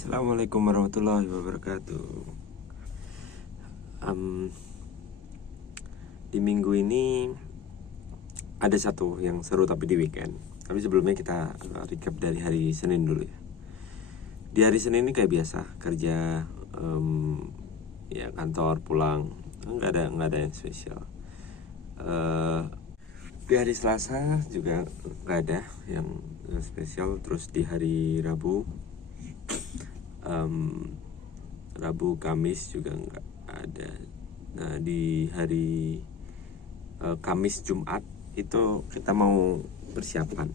Assalamualaikum warahmatullahi wabarakatuh. Di minggu ini ada satu yang seru tapi di weekend. Tapi sebelumnya kita recap dari hari Senin dulu ya. Di hari Senin ini kayak biasa kerja, ya kantor pulang, nggak ada yang spesial. Di hari Selasa juga nggak ada yang spesial. Terus di hari Rabu, Kamis juga nggak ada. Nah di hari Kamis Jumat itu kita mau persiapan.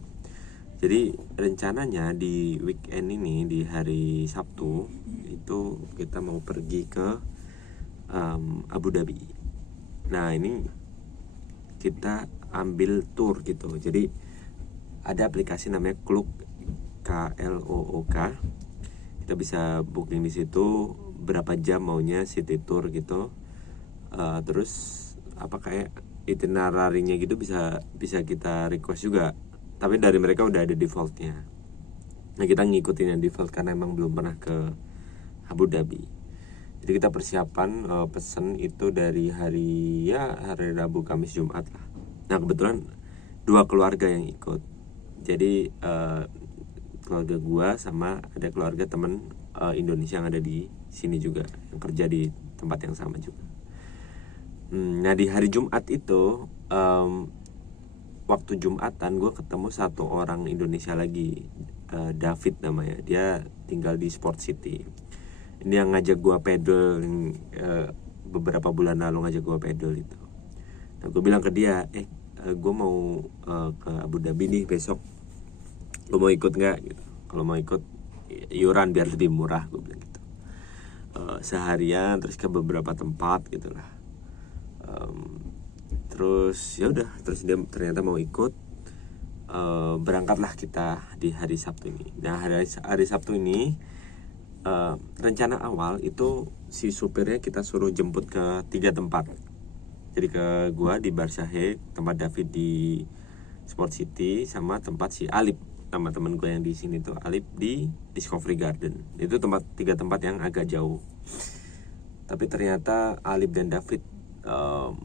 Jadi rencananya di weekend ini di hari Sabtu itu kita mau pergi ke Abu Dhabi. Nah ini kita ambil tour gitu. Jadi ada aplikasi namanya Klook, KLOOK. Kita bisa booking di situ berapa jam maunya city tour gitu. Terus kayak itinerarinya gitu bisa kita request juga. Tapi dari mereka udah ada defaultnya. Nah kita ngikutin yang default karena emang belum pernah ke Abu Dhabi. Jadi kita persiapan pesen itu dari hari Rabu, Kamis, Jumat lah. Nah kebetulan 2 keluarga yang ikut. Jadi keluarga gua sama ada keluarga temen Indonesia yang ada di sini juga, yang kerja di tempat yang sama juga. Nah di hari Jumat itu waktu Jumatan gue ketemu satu orang Indonesia lagi, David namanya. Dia tinggal di Sport City. Ini yang ngajak gue pedal, beberapa bulan lalu ngajak gue pedal itu. Nah gue bilang ke dia, gue mau ke Abu Dhabi nih besok, lo mau ikut nggak gitu? Kalau mau ikut iuran biar lebih murah, gue bilang gitu. Seharian terus ke beberapa tempat gitulah. Terus ya udah, terus dia ternyata mau ikut. Berangkatlah kita di hari Sabtu ini. Nah hari Sabtu ini rencana awal itu si supirnya kita suruh jemput ke 3 tempat. Jadi ke gua di Barsyahe, tempat David di Sport City, sama tempat si Alip, sama temen gue yang di sini tuh, Alip di Discovery Garden. Itu 3 tempat yang agak jauh. Tapi ternyata Alip dan David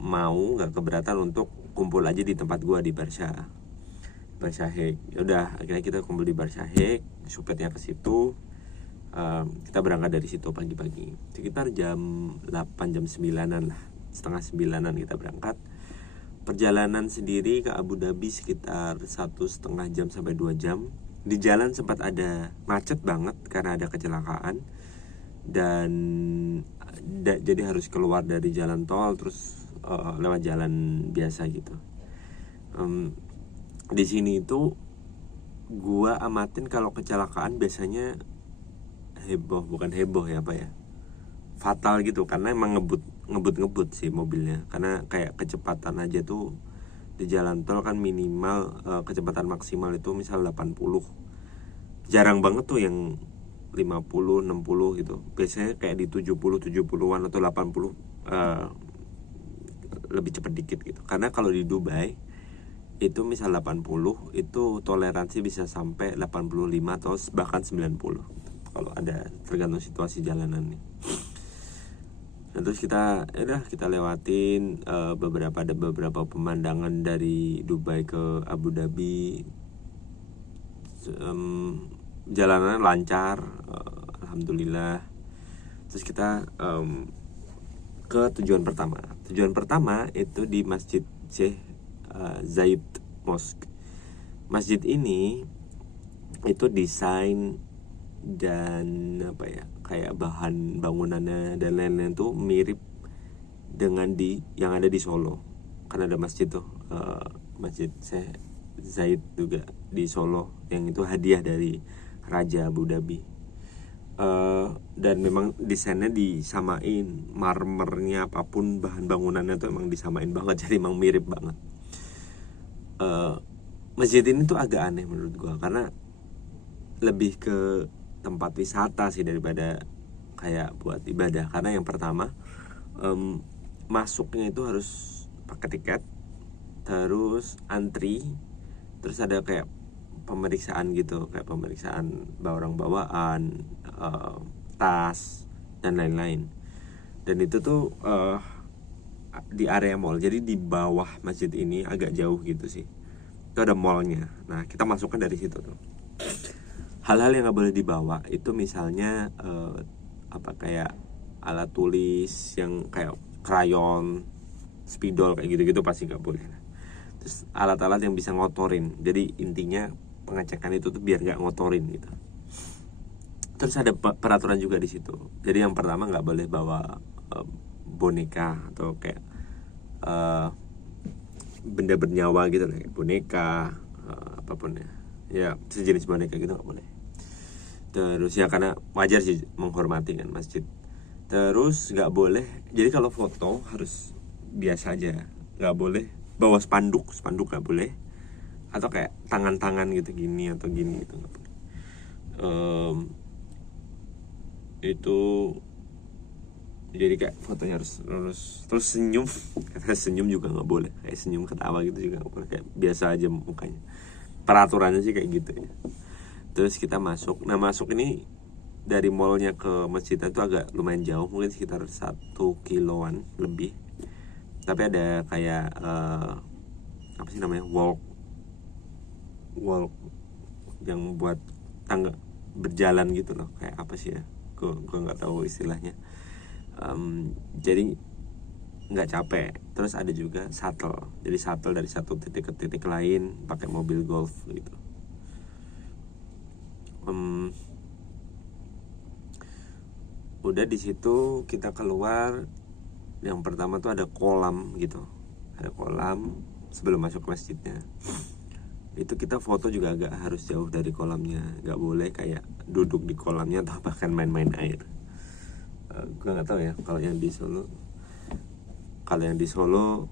mau nggak keberatan untuk kumpul aja di tempat gua di Barsyahe. Ya udah, akhirnya kita kumpul di Barsyahe, supirnya ke situ. Kita berangkat dari situ pagi-pagi, sekitar jam 8, jam 9-an lah, setengah 9-an kita berangkat. Perjalanan sendiri ke Abu Dhabi sekitar 1,5 jam sampai 2 jam. Di jalan sempat ada macet banget karena ada kecelakaan. Dan jadi harus keluar dari jalan tol terus lewat jalan biasa gitu. Di sini itu gua amatin kalau kecelakaan biasanya fatal gitu, karena emang ngebut sih mobilnya. Karena kayak kecepatan aja tuh di jalan tol kan minimal kecepatan maksimal itu misal 80. Jarang banget tuh yang 50, 60 gitu. Biasanya kayak di 70-an atau 80 lebih cepat dikit gitu. Karena kalau di Dubai itu misal 80 itu toleransi bisa sampai 85 atau bahkan 90. Kalau ada, tergantung situasi jalanan nih. Nah, terus kita lewatin beberapa pemandangan dari Dubai ke Abu Dhabi. Jalanannya lancar, alhamdulillah. Terus kita ke tujuan pertama itu di Masjid Sheikh Zayed Mosque. Masjid ini itu desain dan kayak bahan bangunannya dan lain-lain tuh mirip dengan yang ada di Solo. Karena ada masjid tuh, Masjid Sheikh Zayed juga di Solo, yang itu hadiah dari Raja Abu Dhabi. Dan memang desainnya disamain, marmernya apapun bahan bangunannya tuh emang disamain banget, jadi emang mirip banget. Masjid ini tuh agak aneh menurut gua, karena lebih ke tempat wisata sih daripada kayak buat ibadah. Karena yang pertama, masuknya itu harus pakai tiket, terus antri, terus ada kayak pemeriksaan gitu, kayak pemeriksaan barang bawaan, tas dan lain-lain. Dan itu tuh di area mall, jadi di bawah masjid ini agak jauh gitu sih, itu ada mallnya. Nah kita masukkan dari situ tuh. Hal-hal yang nggak boleh dibawa itu misalnya kayak alat tulis yang kayak krayon, spidol kayak gitu-gitu pasti nggak boleh. Terus alat-alat yang bisa ngotorin, jadi intinya pengecekan itu tuh biar nggak ngotorin gitu. Terus ada peraturan juga di situ. Jadi yang pertama nggak boleh bawa boneka atau kayak benda bernyawa gitu, kayak boneka, apapun ya sejenis boneka gitu nggak boleh. Terus ya karena wajar sih menghormati kan masjid. Terus nggak boleh, jadi kalau foto harus biasa aja, nggak boleh bawa spanduk nggak boleh, atau kayak tangan-tangan gitu gini atau gini gitu nggak boleh. Itu jadi kayak fotonya harus lurus. Terus senyum, kata senyum juga nggak boleh, kayak senyum ketawa gitu juga nggak boleh, kayak biasa aja mukanya. Peraturannya sih kayak gitu ya. Terus kita masuk. Nah masuk ini dari mallnya ke masjid itu agak lumayan jauh, mungkin sekitar 1 kiloan lebih. Tapi ada kayak apa sih namanya, walk yang buat tangga berjalan gitu loh, kayak apa sih ya, gue nggak tahu istilahnya. Jadi nggak capek. Terus ada juga shuttle, jadi shuttle dari satu titik ke titik lain pakai mobil golf gitu. Udah di situ kita keluar, yang pertama tuh ada kolam gitu, ada kolam sebelum masuk ke masjidnya. Itu kita foto juga agak harus jauh dari kolamnya, nggak boleh kayak duduk di kolamnya atau bahkan main-main air. Gue nggak tahu ya kalau yang di Solo. Kalau yang di Solo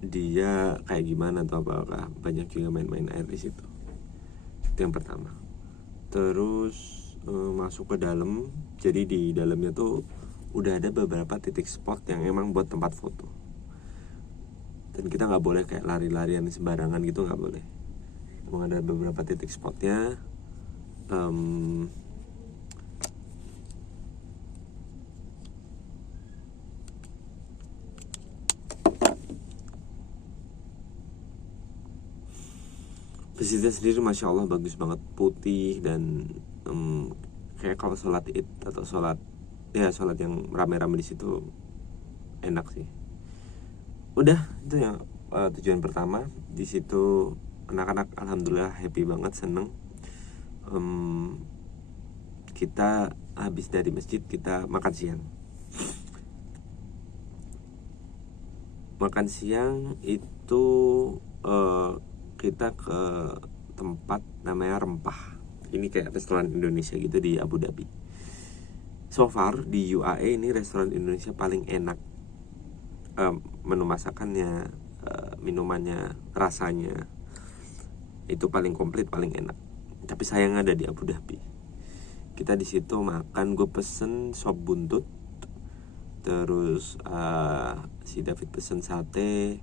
dia kayak gimana atau apakah banyak juga main-main air di situ. Itu yang pertama. Terus masuk ke dalam, jadi di dalamnya tuh udah ada beberapa titik spot yang emang buat tempat foto. Dan kita nggak boleh kayak lari-larian sembarangan gitu, nggak boleh. Emang ada beberapa titik spotnya. Masjidnya sendiri masya Allah bagus banget, putih dan kayak kalau sholat id atau sholat yang rame-rame di situ enak sih. Udah itu yang tujuan pertama. Di situ anak-anak alhamdulillah happy banget, seneng. Kita habis dari masjid kita makan siang. Makan siang itu kita ke tempat namanya Rempah. Ini kayak restoran Indonesia gitu di Abu Dhabi. So far di UAE ini restoran Indonesia paling enak. Menu masakannya, minumannya, rasanya itu paling komplit, paling enak. Tapi sayang ada di Abu Dhabi. Kita di situ makan, gue pesen sop buntut. Terus si David pesen sate,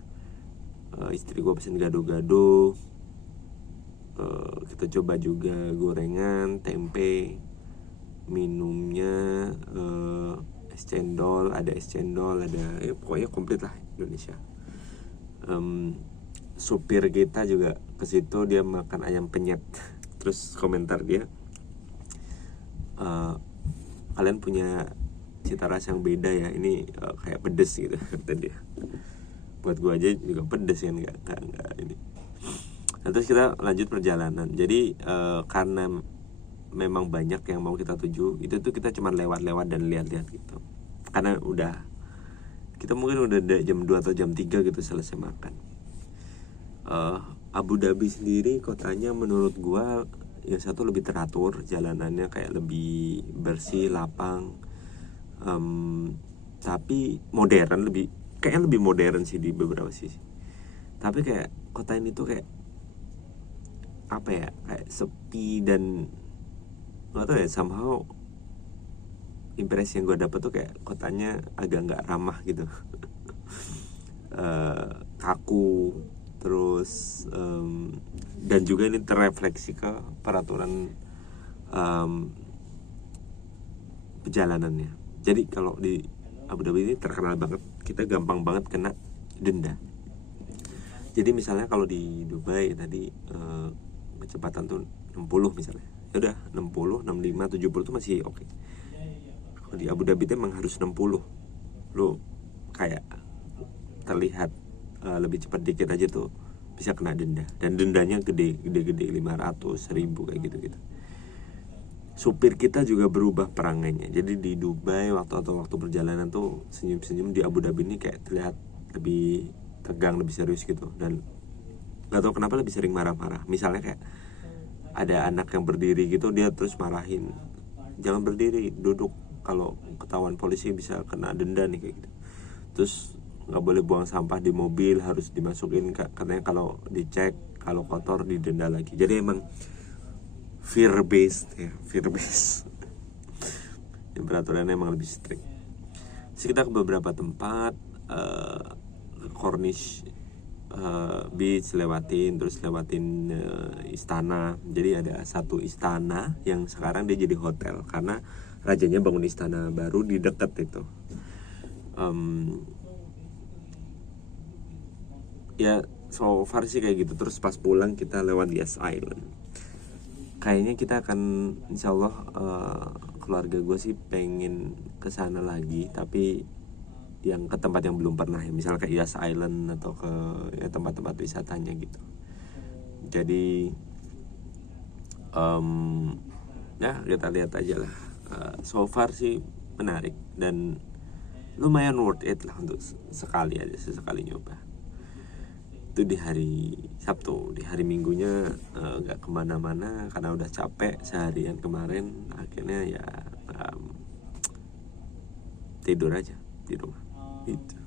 istri gue pesen gado-gado. Kita coba juga gorengan, tempe, minumnya es cendol, ada pokoknya komplit lah Indonesia. Supir kita juga ke situ, dia makan ayam penyet. Terus komentar dia, kalian punya cita rasa yang beda ya, ini kayak pedes gitu kata dia. Buat gue aja juga pedes kan, nggak ini. Nah, terus kita lanjut perjalanan. Jadi karena memang banyak yang mau kita tuju, itu tuh kita cuma lewat-lewat dan lihat-lihat gitu. Karena kita mungkin udah jam 2 atau jam 3 gitu selesai makan. Abu Dhabi sendiri kotanya menurut gua yang satu lebih teratur, jalanannya kayak lebih bersih, lapang, tapi modern, kayaknya lebih modern sih di beberapa sisi. Tapi kayak kota ini tuh kayak apa ya, kayak sepi dan nggak tahu ya, somehow impresi yang gue dapet tuh kayak kotanya agak nggak ramah gitu. Kaku. Terus dan juga ini terrefleksi ke peraturan perjalanannya. Jadi kalau di Abu Dhabi ini terkenal banget, kita gampang banget kena denda. Jadi misalnya kalau di Dubai tadi kecepatan tuh 60 misalnya, ya udah 60, 65, 70 tuh masih oke. Kalau di Abu Dhabi itu emang harus 60. Lo kayak terlihat lebih cepat dikit aja tuh bisa kena denda, dan dendanya gede 500, 1000 kayak gitu. Supir kita juga berubah perangainya. Jadi di Dubai waktu perjalanan tuh senyum-senyum, di Abu Dhabi ini kayak terlihat lebih tegang, lebih serius gitu. Dan gak tahu kenapa lebih sering marah-marah. Misalnya kayak ada anak yang berdiri gitu, dia terus marahin, jangan berdiri, duduk, kalau ketahuan polisi bisa kena denda nih, kayak gitu. Terus gak boleh buang sampah di mobil, harus dimasukin, katanya kalau dicek, kalau kotor didenda lagi. Jadi emang fear based. Peraturannya emang lebih strict. Terus kita ke beberapa tempat, Corniche beach lewatin, terus lewatin istana. Jadi ada satu istana yang sekarang dia jadi hotel karena rajanya bangun istana baru di dekat itu. Ya so far sih kayak gitu. Terus pas pulang kita lewat Yas Island. Kayaknya kita akan insyaallah, keluarga gue sih pengen kesana lagi, tapi yang ke tempat yang belum pernah ya, misalnya ke Yas Island atau ke ya, tempat-tempat wisatanya gitu. Jadi ya kita lihat aja lah. So far sih menarik dan lumayan worth it lah untuk sesekali nyoba. Itu di hari Sabtu. Di hari Minggunya gak kemana-mana karena udah capek seharian kemarin. Akhirnya ya tidur aja di rumah gitu.